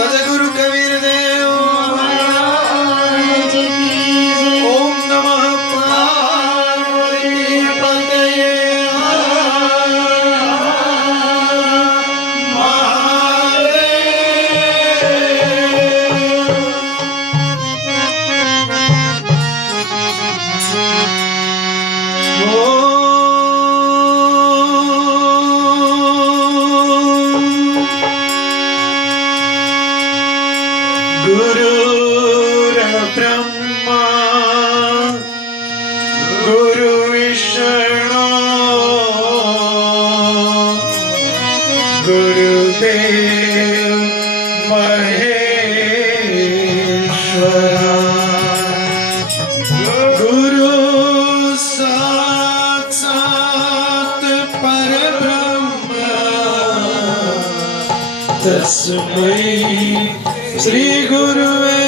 सदगुरु कबीर देव ओम नमः पार्वती पतये ब्रह्मा गुरु विष्णु गुरुदेव महेश्वरा गुरु साक्षात् परब्रह्म तस्मै श्री गुरुवे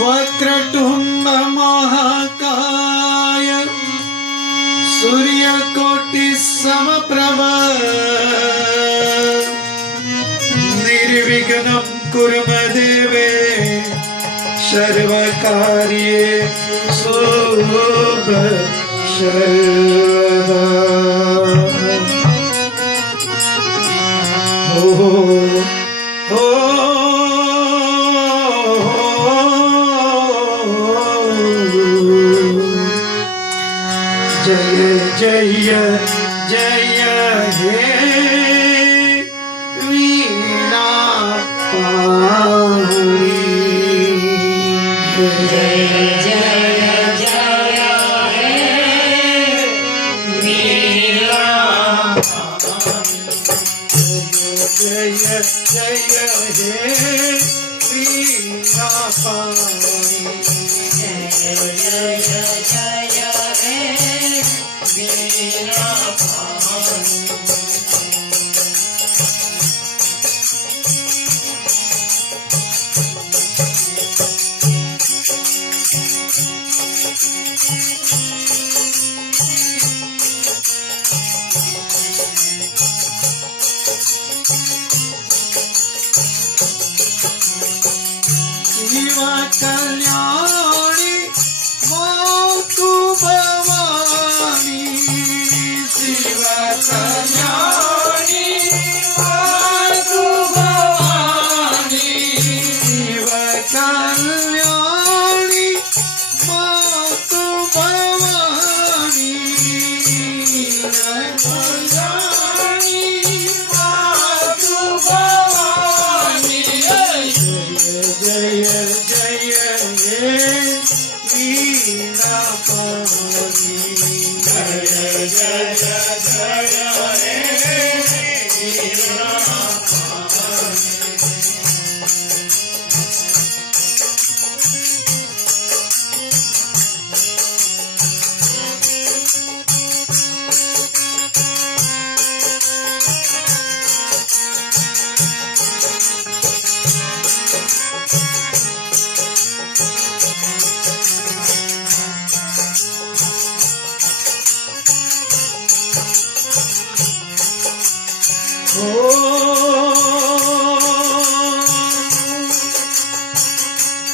वक्रतुंड महाकाय सूर्यकोटि समप्रभ निर्विघ्नं कुरु मे देवे सर्वकार्येषु सर्वदा जय जय जय हे वीणा पाणी जय जय जय हे वीणा जय जय हे वीणा पाणी जय जय जय हे वीणा पाणी शिवा कल्याणी मातु भवानी शिवा कल्याणी मातु भवानी शिवा कल्याणी मातु भवानी कल्याणी मातु भवानी जय जय हे वीणा पाणी जय जय जय हे वीणा पाणी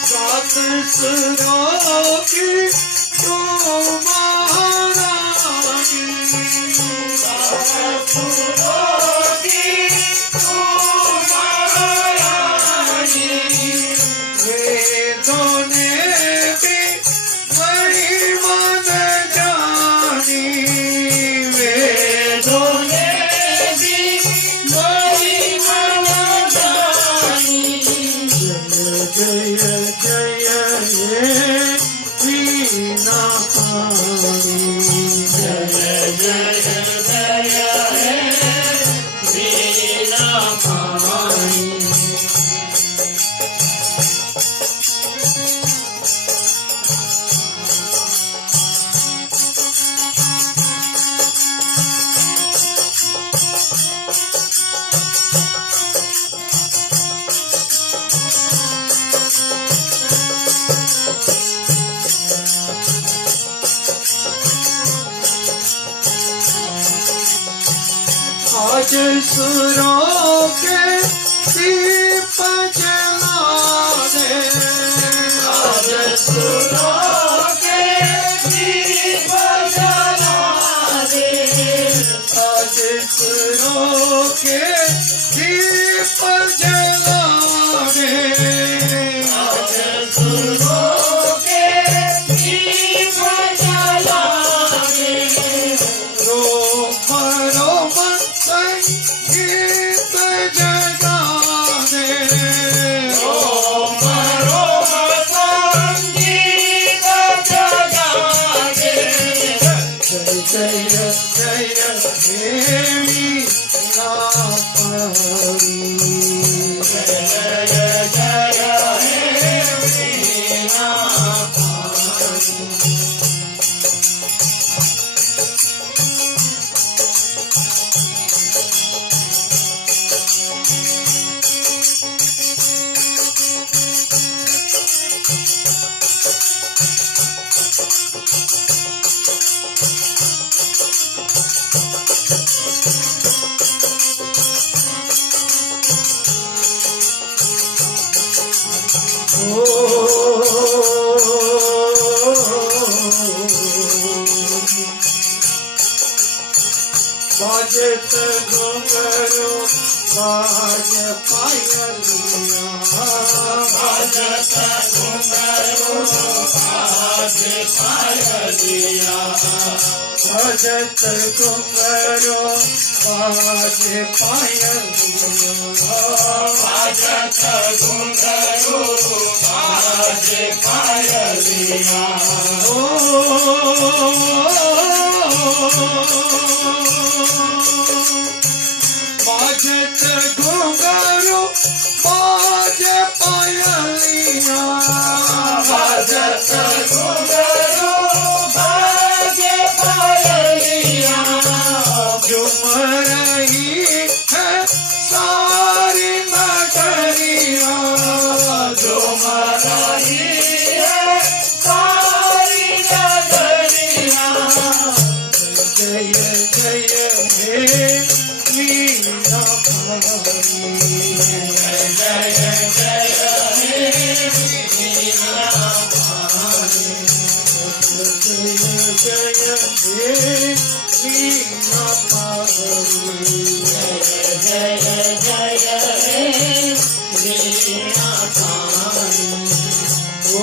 सात सुरों की तू महारानी सात सुरों की तू महारानी वेदों ने भी महिमा न जानी वेदों ने भी महिमा न जानी जय जय हे वीणा पाणी जय जय जय हे आज सुरों के दीप जला दे, आज सुरों के दीप जला दे, आज सुरों के दीप जला दे, आज सुरों के दीप जला दे, रोम रोम संगीत जगा दे, रोम रोम संगीत जगा दे, जय जय जय देवी नापरी, जय जय हे वीणा बाजत घुंघरू बाज पायलिया, बाजत घुंघरू बाज पायलिया, बाजत घुंघरू बाज पायलिया, बाजत घुंघरू बाज पायलिया, बाजत घुंघरू बाज पायलिया, बाजत घुंघरू बाज पायलिया, झूम रही है सारी नगरिया, झूम रही है सारी नगरिया, जय जय हे वीणा भरी, जय जय हे वीणा जय जय हे वीणा भरी, जय जय हे वीणा ओ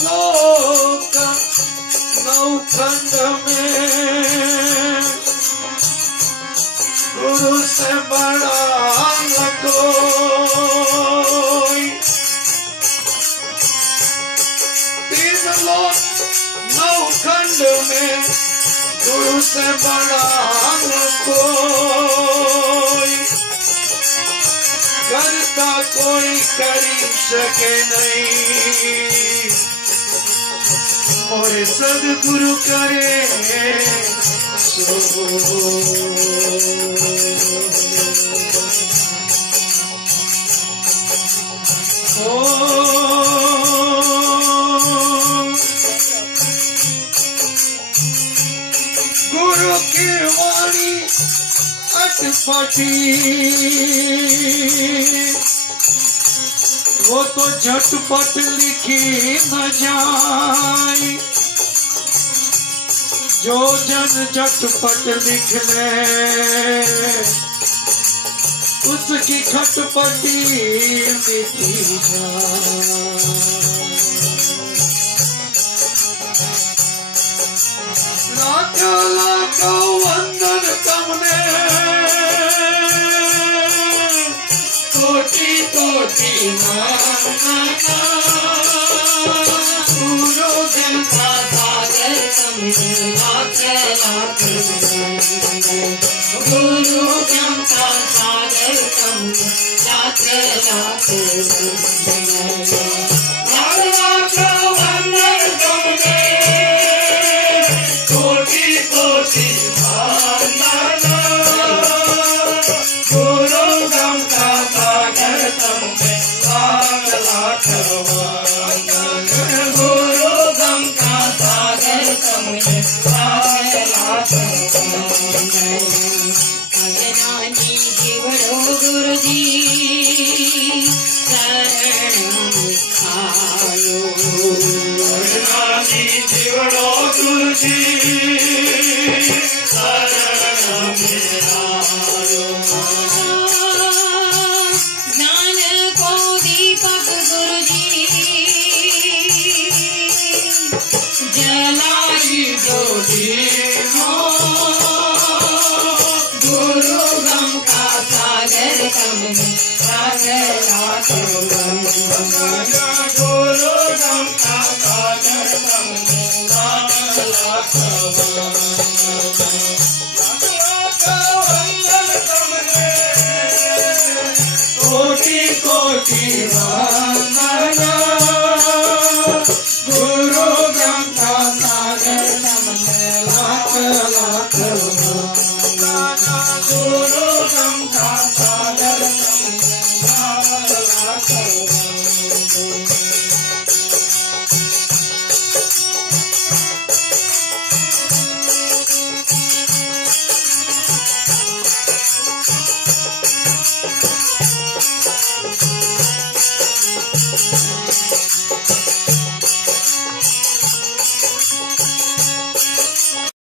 लोक नौखंड में गुरु से बड़ा न कोई, तीन लोक नौखंड में गुरु से बड़ा न कोई, करता कोई करी सके नहीं, मोरे सदगुरु करे सो। गुरु की वाणी अटपटी, वो तो झटपट लिखी न जाए, जो जन झटपट लिख ले उसकी खटपटी मिटी जाए। लाखो लाखो वंदन तुमने, कोटि कोटि वंदना, गुरु जनता सागर समझे लाख लाख वंदन, गुरु जनता सागर समझे लाख लाख वंदन, लाख लाख वंदन। ज्ञानी जीवड़ो गुरु जी शरण मेरा ज्ञान को दीपक गुरु जी जलाई दो दीनो गुरु गम का सागर कम में लाख गम गुरु गम का सागर कम में लाख